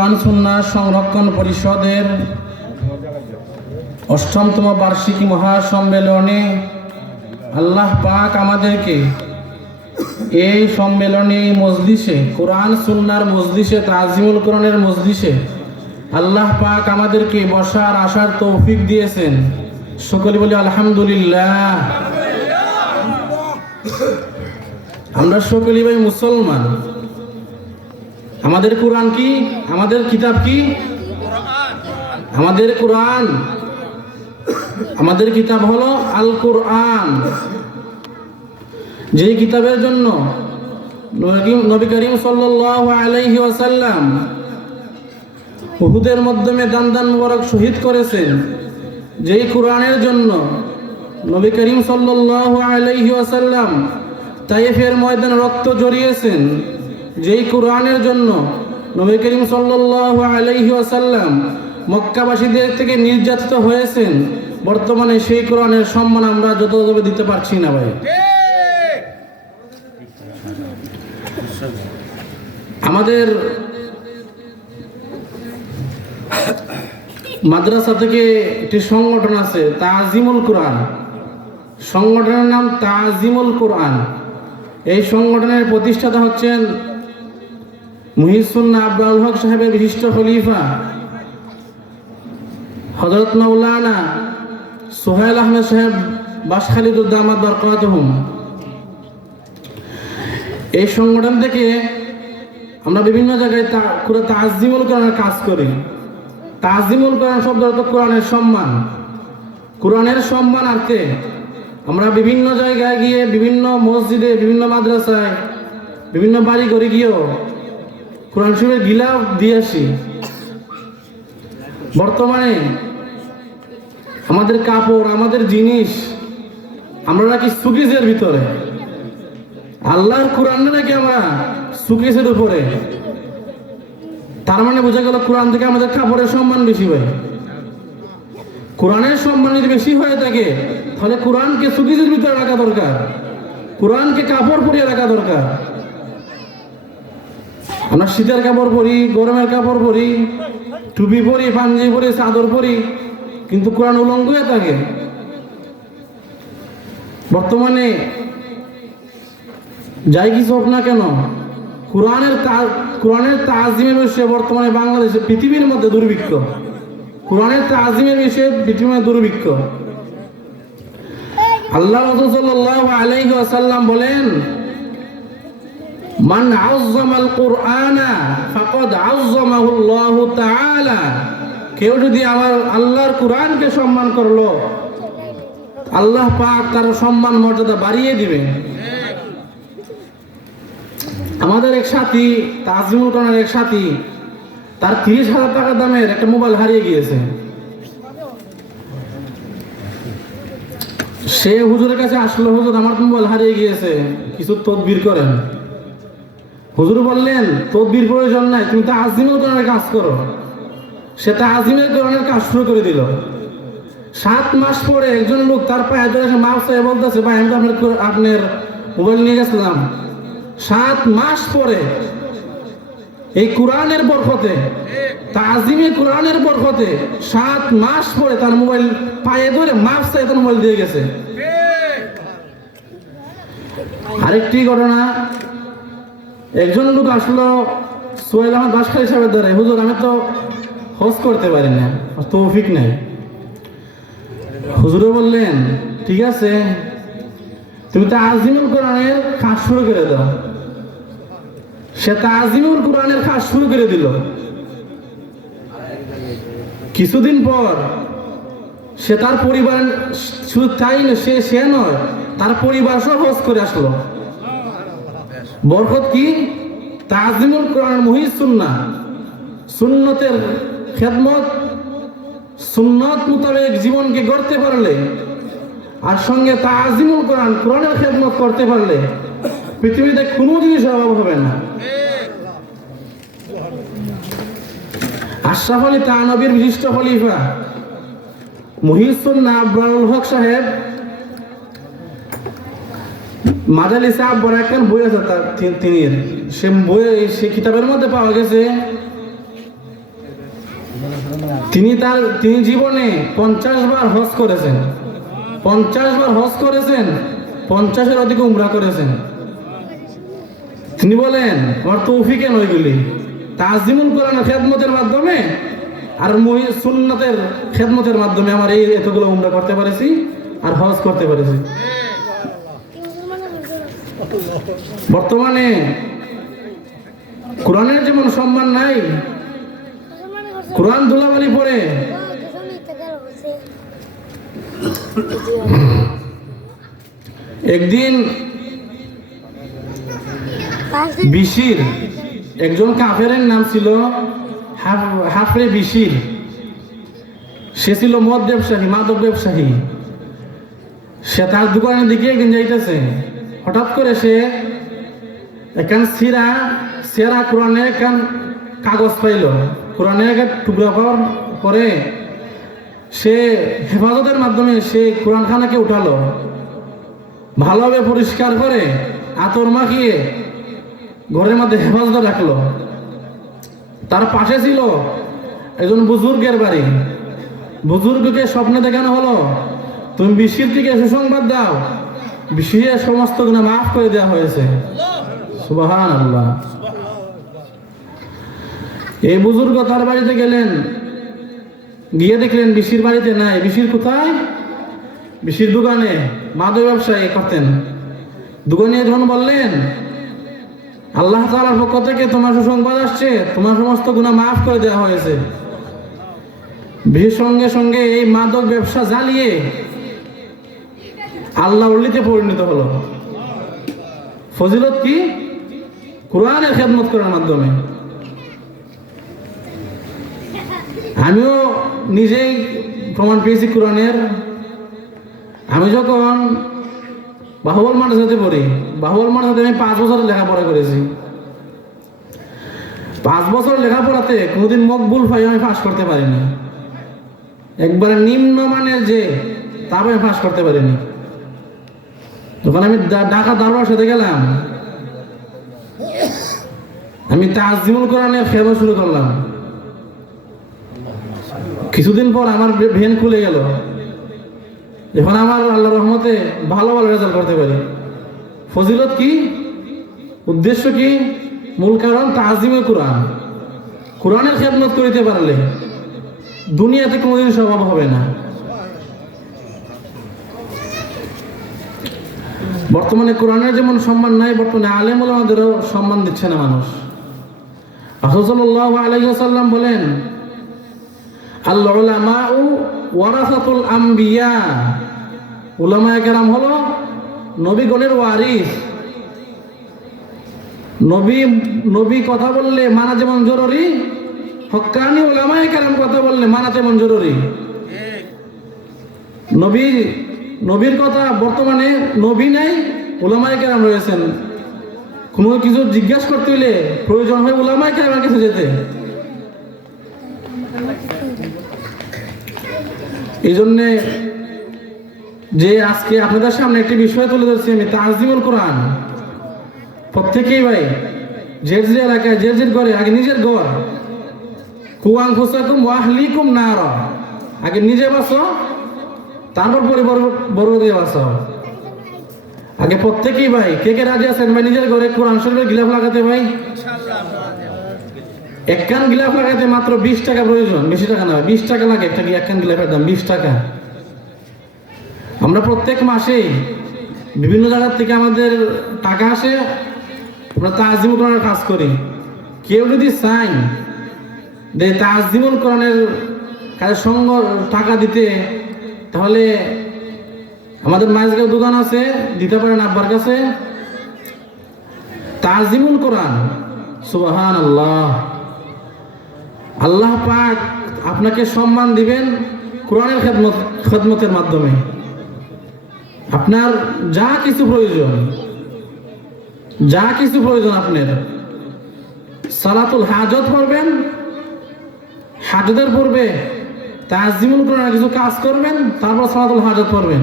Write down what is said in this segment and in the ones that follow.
কোরআন, সুন্নাহ সংরক্ষণ পরিষদের অষ্টমতম বার্ষিকী মহাসম্মেলনে আল্লাহ পাক আমাদেরকে এই সম্মেলনে মজলিসে, কোরআন সুন্নার মজলিসে, তাজিমুল কোরআনের মজলিসে আল্লাহ পাক আমাদেরকে বসার আসার তৌফিক দিয়েছেন। সকলে বলি আলহামদুলিল্লাহ। আমরা সকলে ভাই মুসলমান। আমাদের কোরআন কি? আমাদের কিতাব কি? আমাদের কোরআন। আমাদের কিতাব হলো আল কোরআন যে কিতাবের জন্য নবী- করিম আলাইহি ওয়াসাল্লাম উহুদের মাধ্যমে দান দান মুবারক শহীদ করেছেন, যেই কোরআনের জন্য নবী করিম সাল্লাল্লাহু আলাইহি ওয়াসাল্লাম তাইফের ময়দানে রক্ত জড়িয়েছেন যেই কোরআনের জন্য নবী করিম সাল্লাল্লাহু আলাইহি ওয়াসাল্লাম মক্কাবাসীদের থেকে নির্যাতিত হয়েছেন, বর্তমানে সেই কোরআনের সম্মান আমরা যতভাবে দিতে পারছি না ভাই। আমাদের মাদ্রাসা থেকে একটি সংগঠন আছে, তাজিমুল কোরআন। সংগঠনের নাম তাজিমুল কোরআন। এই সংগঠনের প্রতিষ্ঠাতা হচ্ছেন মুহিসুন্না আব্বাল হক সাহেবের বিশিষ্ট খলিফা। হজরত মাওলানা সোহেল আহমেদ সাহেব বাসখালিদুদ্দামাদ বরকাতহুম। এই সংগঠন থেকে আমরা বিভিন্ন জায়গায় তা- করে তাজিমুল কোরআনের কাজ করি। তাজিমুল কোরআন শব্দ অর্থ কোরআনের সম্মান। কোরআনের সম্মান সম্মানার্থে আমরা বিভিন্ন জায়গায় গিয়ে বিভিন্ন মসজিদে, বিভিন্ন মাদ্রাসায়, বিভিন্ন বাড়ি করে গিয়েও কোরআন শরীফের গিলাফ দিয়ে আসি। বর্তমানে আমাদের কাপড়, আমাদের জিনিস, আমরা নাকি সুকিজের ভিতরে। আল্লাহর কোরআন নাকি আমরা সুকেশের উপরে। তার মানে বোঝা গেল কোরআন থেকে আমাদের কাপড়ের সম্মান বেশি হয়। কোরআনের সম্মান যদি বেশি হয়ে থাকে, তাহলে কোরআনকে সুকিজের ভিতরে রাখা দরকার। কোরআনকে কাপড় পরিয়ে রাখা দরকার। আমরা শীতের কাপড় পরি, গরমের কাপড় পরি, টুপি পরি, পাঞ্জি পরি, চাদর পরি, কিন্তু কোরআন উলঙ্গ হয়ে থাকে। বর্তমানে যাই কিছু হোক না কেন, কোরআনের কোরআনের তাজিমের বিষয়ে বর্তমানে বাংলাদেশে পৃথিবীর মধ্যে দুর্ভিক্ষ। কোরআনের তাজিমের বিষয়ে পৃথিবীর মধ্যে দুর্ভিক্ষ। আল্লাহ রসুল আলাইহি ওয়াসাল্লাম বলেন মান আযযামাল কুরআনা ফাকাদ আযযামাহুল্লাহু তাআলা। কেউ যদি আমার আল্লাহর কোরআনকে সম্মান করল, আল্লাহ পাক তার সম্মান মর্যাদা বাড়িয়ে দিবেন আমাদের এক সাথী তাজমুল কোরআনের এক সাথী, তার তিরিশ হাজার টাকা দামের একটা মোবাইল হারিয়ে গিয়েছে। সে হুজুরের কাছে আসলো, হুজুর, আমার মোবাইল হারিয়ে গিয়েছে, কিছু তদবির করেন। হুজুর বললেন, তদবির প্রয়োজন নাই, তুমি তো আজিমুল কোরআনের কাজ করো। সে তা আজিমের কোরআনের কাজ শুরু করে দিল। সাত মাস পরে একজন লোক তার পায়ে ধরে এসে মাপ চাই বলতেছে, ভাই, আমি তো আপনার আপনার মোবাইল নিয়ে গেছিলাম। সাত মাস পরে এই কোরআনের বরকতে তাজিমে কোরআনের বরকতে সাত মাস পরে তার মোবাইল পায়ে ধরে মাপ চাই তার মোবাইল দিয়ে গেছে। আরেকটি ঘটনা একজন লোক আসলো, সোহেল আহমদ বাসখালী হিসাবে দ্বারা হুজুর, আমি তো হজ করতে পারি না তৌফিক নেই। হুজুরে বললেন, ঠিক আছে, তুমি তো আজিমুল কোরআনের কাজ শুরু করে দাও। সে তা আজিমুল কোরআনের কাজ শুরু করে দিল। কিছুদিন পর সে তার পরিবার, শুধু তাই না, সে সে নয়, তার পরিবার সহ হজ করে আসলো। বরকত কি? তাজিমুল কোরআন, মহিজ সুন্না। সুন্নতের খেদমত, সুন্নত মোতাবেক জীবনকে গড়তে পারলে আর সঙ্গে তাজিমুল কোরআন, কোরআনের খেদমত করতে পারলে পৃথিবীতে কোনো জিনিস অভাব হবে না। আশরাফ আলী তানবীর বিশিষ্ট খলিফা মহিসুন্না আব্বারুল হক সাহেব মাদালি সাহেব বড় একখান বই আছে তার তিনি সে বই, সে কিতাবের মধ্যে পাওয়া গেছে। তিনি তার, তিনি জীবনে পঞ্চাশ বার হজ করেছেন। পঞ্চাশ বার হজ করেছেন, পঞ্চাশের অধিক উমরা করেছেন। তিনি বলেন, আমার তৌফিকে নয়গুলি তাজিমুল কোরআনের খেদমতের মাধ্যমে আর মহি, সুন্নতের খেদমতের মাধ্যমে আমার এই এতগুলো উমরা করতে পেরেছি আর হজ করতে পেরেছি। বর্তমানে কোরআনের যেমন সম্মান নাই, কোরআন ধুলাবালি পড়ে একদিন বিশির, একজন কাফেরের নাম ছিল হাফ- হাফরে বিশির। সে ছিল মদ ব্যবসায়ী, মাদক ব্যবসায়ী। সে তার দোকানের দিকে একদিন যাইতেছে। হঠাৎ করে সে এখান সিরা, সেরা কোরআনে এখান কাগজ পাইল। কোরআনে টুকরা পাওয়ার পরে সে হেফাজতের মাধ্যমে সে কোরআন খানাকে উঠালো। ভালোভাবে পরিষ্কার করে আতর মাখিয়ে ঘরের মধ্যে হেফাজতে রাখল। তার পাশে ছিল একজন বুজুর্গের বাড়ি। বুজুর্গকে স্বপ্নে দেখানো হলো, তুমি বিশ্বের দিকে সুসংবাদ দাও বিশ্বের সমস্ত গুণা মাফ করে দেওয়া হয়েছে। সুবাহান আল্লাহ এই বুজুর্গ তার বাড়িতে গেলেন, গিয়ে দেখলেন বিশির বাড়িতে নাই। বিশির কোথায়? বিশির দোকানে। মাদক ব্যবসায় করতেন। দোকানে যখন বললেন, আল্লাহ তাআলার পক্ষ থেকে তোমার সুসংবাদ আসছে, তোমার সমস্ত গুণা মাফ করে দেওয়া হয়েছে। বিশের সঙ্গে সঙ্গে এই মাদক ব্যবসা জ্বালিয়ে আল্লাহ উল্লিতে পরিণত হলো। ফজিলত কি? কোরআনের খেদমত করার মাধ্যমে। আমিও নিজেই প্রমাণ পেয়েছি কোরআনের। আমি যখন বাহুবল মাদ্রাসাতে পড়ি, বাহুবল মাদ্রাসাতে আমি পাঁচ বছর লেখাপড়া করেছি। পাঁচ বছর লেখাপড়াতে কোনোদিন মকবুল পাই আমি পাস করতে পারিনি। একবারে নিম্নমানের যে তাও আমি পাস করতে পারিনি। যখন আমি ঢাকা দরবার সাথে গেলাম। আমি তাজিমুল কোরআনের খেলা শুরু করলাম। কিছুদিন পর আমার ভেন খুলে গেল। এখন আমার আল্লাহ রহমতে ভালো ভালো রেজাল্ট করতে পারি। ফজিলত কি? উদ্দেশ্য কি? মূল কারণ তাজিমে কোরআন। কোরআনের খেদমত করিতে পারলে দুনিয়াতে কোনোদিন স্বভাব হবে না। বর্তমানে কোরআনের যেমন সম্মান নাই বর্তমানে আলেম আমাদেরও সম্মান দিচ্ছে না মানুষ। রাসূলুল্লাহ আলাইহি বলেন আল উলামাউ ওয়ারাসাতুল আম্বিয়া। উলামায়ে কেরাম হলো নবীগণের ওয়ারিস। নবী নবী কথা বললে মানা যেমন জরুরি হক্কানি ওলামায়ে কেরাম কথা বললে মানা যেমন জরুরি। নবী নবীর কথা বর্তমানে নবী নাই ওলামায়ে কেরাম রয়েছেন। কোনো কিছু জিজ্ঞাসা করতে হইলে প্রয়োজন হয় ওলামায়ে কেরামের কাছে যেতে। এই জন্যে যে আজকে আপনাদের সামনে একটি বিষয় তুলে ধরছি আমি তাজিমুল কোরআন। প্রত্যেকেই ভাই জের যে এলাকায় জের জের করে আগে নিজের ঘর। কুয়াং ফুসাকুম ওয়াহলিকুম নার। আগে নিজে বাসো তারপর পরিবার বড় দিয়ে বাসো আগে প্রত্যেকেই ভাই, কে কে রাজি আছেন ভাই? নিজের ঘরে কোরআন শরীফের গিলাফ লাগাতে ভাই? এক কান গিলাফ লাগাতে মাত্র বিশ টাকা প্রয়োজন, বেশি টাকা না বিশ টাকা লাগে একটা এক কান গিলাফের দাম, বিশ টাকা। আমরা প্রত্যেক মাসে বিভিন্ন জায়গার থেকে আমাদের টাকা আসে, আমরা তাজিমুল কোরআনের কাজ করি। কেউ যদি চাই যে তাজিমুল কোরআনের কাজের সঙ্গ টাকা দিতে তাহলে আমাদের মাঝগাঁও দোকান আছে, দিতে পারেন আব্বার কাছে। তাজিমুল কোরআন সুবাহান আল্লাহ আল্লাহ পাক আপনাকে সম্মান দিবেন কোরআনের খেদমত, খেদমতের মাধ্যমে। আপনার যা কিছু প্রয়োজন, যা কিছু প্রয়োজন আপনার, সালাতুল হাজত পড়বেন, হাজতের পূর্বে তাজিমুল কোরআনের কিছু কাজ করবেন, তারপর সালাতুল হাজত পড়বেন।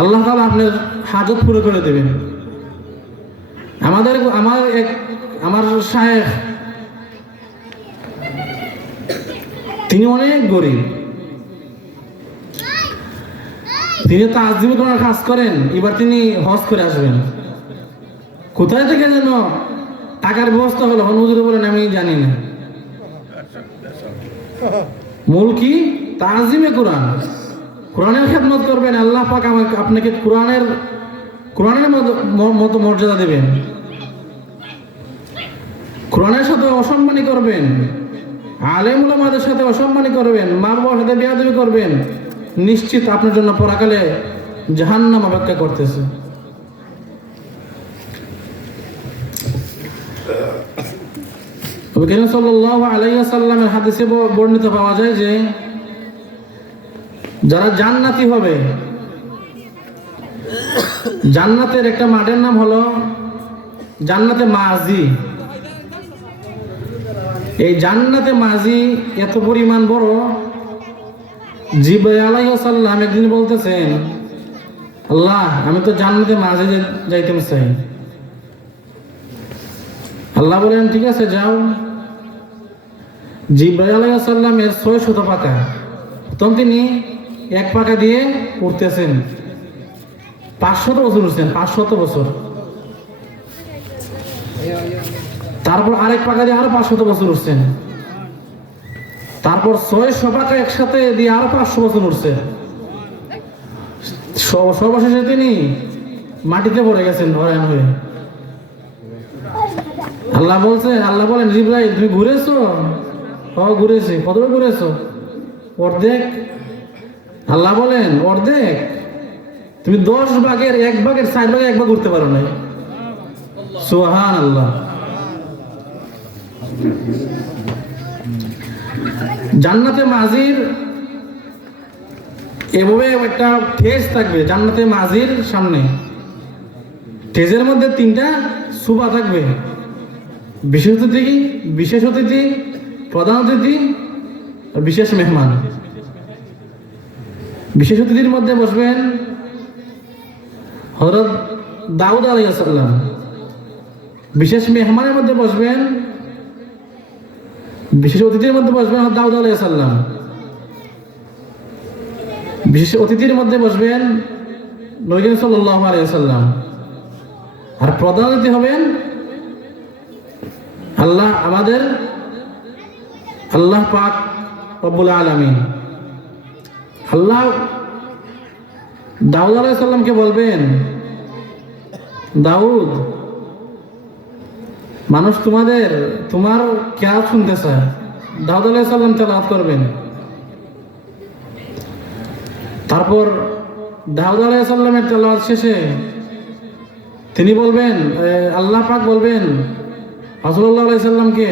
আল্লাহ তাআলা আপনার হাজত পুরো করে দেবেন। আমাদের, আমার এক, আমার সাহেব তিনি অনেক গরিব। তিনি তো আজিমে করার কাজ করেন, এবার তিনি হজ করে আসবেন। কোথায় থেকে যেন টাকার ব্যবস্থা হলো হুজুরে বলেন, আমি জানি না। মূল কি? তাজিমে কোরআন। কোরআনের খেদমত করবেন, আল্লাহ পাক আমাকে, আপনাকে কোরআনের কোরআনের মতো- মর্যাদা দেবেন। কোরআনের সাথে অসম্মানী করবেন। আলেম উলামাদের সাথে অসম্মানী করবেন। মা বাবার সাথে বেয়াদবি করবেন। নিশ্চিত আপনার জন্য পরাকালে জাহান্নাম অপেক্ষা করতেছে। তবে কেন সাল্লাহ আলাইসাল্লামের হাদিসে বর্ণিত পাওয়া যায় যে যারা জান্নাতি হবে, জান্নাতের একটা মাঠের নাম হলো জান্নাতে মাজি। এই জান্নাতে মাজি এত পরিমাণ বড়, জিব্রাইল আলাইহিস সালাম একদিন বলতেছেন, আল্লাহ, আমি তো জান্নাতে মাঝে যাইতে চাই। আল্লাহ বলেন, ঠিক আছে, যাও। জিব্রাইল আলাইহিস সালামের ছয় শত পাকা তখন তিনি এক পাকা দিয়ে উঠতেছেন। পাঁচশত বছর উঠছেন, পাঁচশত বছর। তারপর আরেক পাকা দিয়ে আরও পাঁচশত বছর উঠছেন। তারপর ছয়শো পাকা একসাথে দিয়ে আরও পাঁচশো বছর উঠছে সর্বশেষে তিনি মাটিতে পড়ে গেছেন ধরেন হয়ে। আল্লাহ বলছে, আল্লাহ বলেন, জিব্রাইল, তুমি ঘুরেছো? ও ঘুরেছি। কতটা ঘুরেছো? অর্ধেক? আল্লাহ বলেন, অর্ধেক। তুমি দশ ভাগের, এক ভাগের চার ভাগে এক ভাগ ঘুরতে পারো না সুহান আল্লাহ জান্নাতে মাজির, এভাবে একটা ঠেস থাকবে, জান্নাতে মাজির সামনে। ঠেসের মধ্যে তিনটা সুবা থাকবে। বিশেষ অতিথি বিশেষ অতিথি প্রধান অতিথি বিশেষ মেহমান। বিশেষ অতিথির মধ্যে বসবেন হরত দাউদ আলাইসাল্লাম বিশেষ মেহমানের মধ্যে বসবেন, বিশেষ অতিথির মধ্যে বসবেন হযরত দাউদ আলাইসাল্লাম বিশেষ অতিথির মধ্যে বসবেন নবীন সাল্লাহ আলাইসাল্লাম আর প্রধান অতিথি হবেন আল্লাহ আমাদের আল্লাহ পাক রব্বুল আলমিন আল্লাহ দাউদ আলাইসাল্লামকে বলবেন, দাউদ, মানুষ তোমাদের, তোমার কেয়া শুনতে চায় দাউদ আলাইসাল্লাম তেলাওয়াত করবেন। তারপর দাউদ আলাইসাল্লামের তেলাওয়াত শেষে তিনি বলবেন আল্লাহ পাক বলবেন রাসুল্লাহ আলাইসাল্লামকে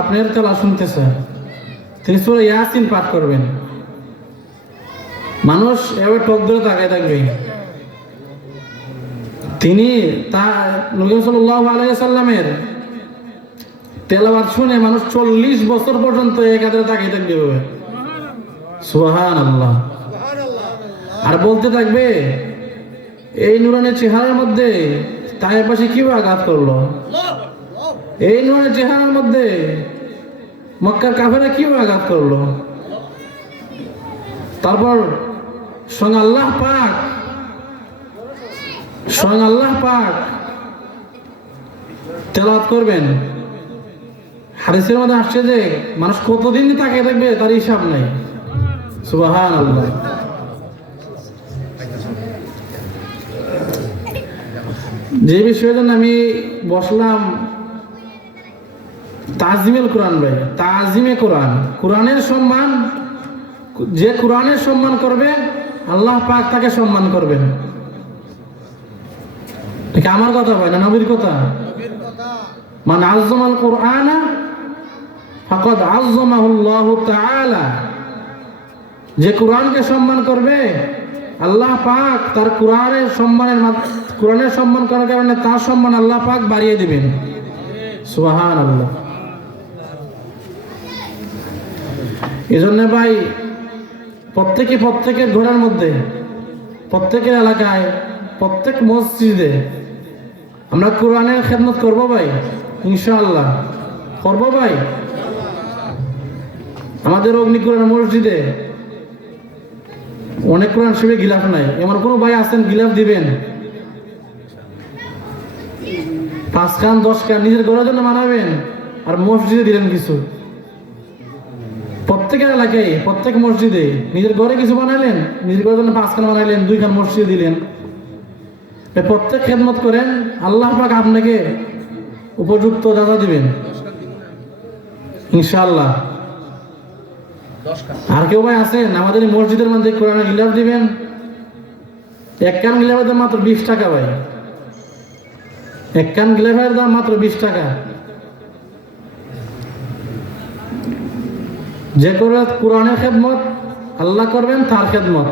আপনার তেলা শুনতেছে। তিনি সুরা ইয়াসিন পাঠ করবেন। মানুষ এভাবে টক ধরে থাকবে। তিনি তা নবীন সাল্লাহ আলাইসাল্লামের তেলাবাদ শুনে মানুষ চল্লিশ বছর পর্যন্ত এক হাতে তাকিয়ে থাকবে সুহান আল্লাহ আর বলতে থাকবে, এই নুরানের চেহারার মধ্যে তাই পাশে কি আঘাত করল? এই নুরানের চেহারার মধ্যে মক্কার কাফেরা কি আঘাত করল? তারপর সঙ্গে আল্লাহ পাক, স্বয়ং আল্লাহ পাক তেলাওয়াত করবেন। হারিসের মধ্যে আসছে যে মানুষ কতদিন তাকিয়ে থাকবে তার হিসাব নাই। সুবাহান আল্লাহ যে বিষয়ের জন্য আমি বসলাম তাজিমেল কোরআন ভাই তাজিমে কোরআন। কোরআনের সম্মান যে কোরআনের সম্মান করবে আল্লাহ পাক তাকে সম্মান করবেন। এটা আমার কথা ভাই না নবীর কথা? মান আজমাল কোরআন ফাকাদ আজমাহুল্লাহু তাআলা। যে কোরআনকে সম্মান করবে আল্লাহ পাক তার কোরআনের সম্মানের কোরআনের সম্মান করার কারণে তার সম্মান আল্লাহ পাক বাড়িয়ে দিবেন। সুবাহান আল্লাহ এই জন্য ভাই, প্রত্যেকে প্রত্যেকের ঘরের মধ্যে, প্রত্যেকের এলাকায়, প্রত্যেক মসজিদে আমরা কোরআনের খেদমত করব ভাই, ইনশাআল্লাহ। করব ভাই? আমাদের অগ্নি অগ্নিকুরান মসজিদে অনেক কোরআন শিবে গিলাফ নাই। এমন কোনো ভাই আছেন গিলাফ দিবেন? পাঁচ খান, দশ খান নিজের ঘরের জন্য মানাবেন আর মসজিদে দিলেন কিছু। প্রত্যেকের এলাকায়, প্রত্যেক মসজিদে নিজের ঘরে কিছু বানাইলেন, নিজের ঘরের জন্য পাঁচ খান বানাইলেন দুই খান মসজিদে দিলেন। প্রত্যেক খেদমত করেন, আল্লাহ পাক আপনাকে উপযুক্ত দাদা দিবেন। ইনশাআল্লাহ। আর কেউ ভাই আছেন, আমাদের মসজিদের মধ্যে কোরআন গিলাফ দিবেন। এক কান গিলাফের দাম মাত্র বিশ টাকা ভাই। এক কান গিলাফের দাম মাত্র বিশ টাকা। যে করে কোরআনের খেদমত আল্লাহ করবেন তার খেদমত।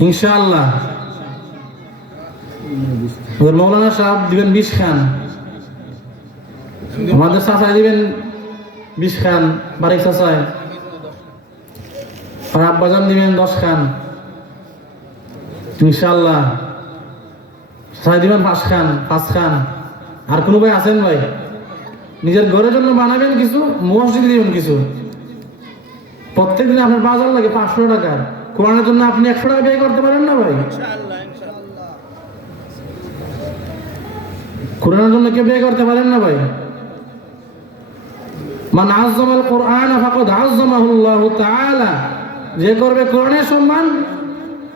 ইনশাআল্লাহ। মৌলানা সাহেব দিবেন বিশ খান। আমাদের চাচাই দিবেন বিশ খান বাড়ি চাচাই। আর আব্বাজান দিবেন দশ খান। ইনশাআল্লাহ। চাচাই দিবেন পাঁচ খান পাঁচ খান। আর কোনো ভাই আছেন ভাই? নিজের ঘরের জন্য বানাবেন কিছু মসজিদে দিবেন কিছু। প্রত্যেক দিন আপনার বাজার লাগে পাঁচশো টাকা। কোরআনের জন্য আপনি একশো টাকা ব্যয় করতে পারেন না ভাই? কোরআনের জন্য কেউ ব্যয় করতে পারেন না ভাই? মান আযযামাল কোরআন ফাকাদ আযযামাহুল্লাহু তাআলা। যে করবে কোরআনের সম্মান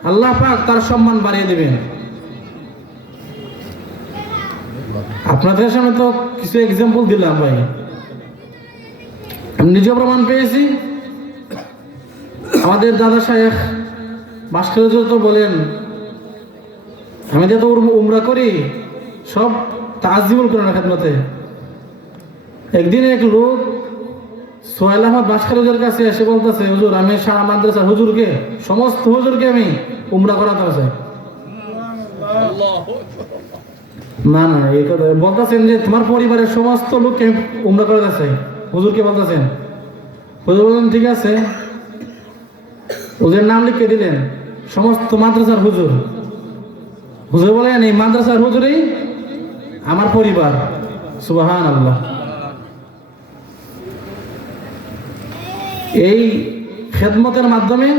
আল্লাহ পাক তার সম্মান বাড়িয়ে দিবেন। আপনাদের সামনে তো কিছু এক্সাম্পল দিলাম ভাই। আমি নিজে প্রমাণ পেয়েছি। আমাদের দাদা সাহেব ভাস্কর্য তো বলেন, আমি যত উম- উমরা করি, সব তাজিমুল কোরআন খেদমতে। একদিন এক লোক সোহেল আহমদ কাছে এসে বলতেছে, হুজুর, আমি সারা মাদ্রাসা হুজুরকে, সমস্ত হুজুরকে আমি উমরা করাতে চাই। না না, এই কথা বলতেছেন যে তোমার পরিবারের সমস্ত লোককে উমরা করাতে চাই হুজুরকে বলতেছেন। হুজুর বললেন, ঠিক আছে। হুজুরের নাম লিখে দিলেন, সমস্ত মাদ্রাসার হুজুর। হুজুর বলেন এই মাদ্রাসার হুজুরই আমার পরিবার। সুবাহান আল্লাহ এই খেদমতের মাধ্যমে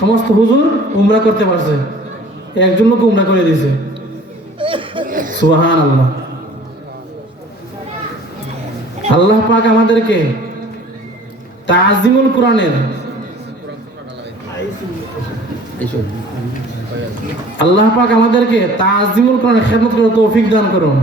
সমস্ত হুজুর উমরা করতে পারছে। একজন লোক উমরা করে দিয়েছে। সুবাহান আল্লাহ আল্লাহ পাক আমাদেরকে তাজিমুল কোরআনের আল্লাহ পাক আমাদেরকে তাজিমুল কোরআন খেদমত করে তৌফিক দান করুন।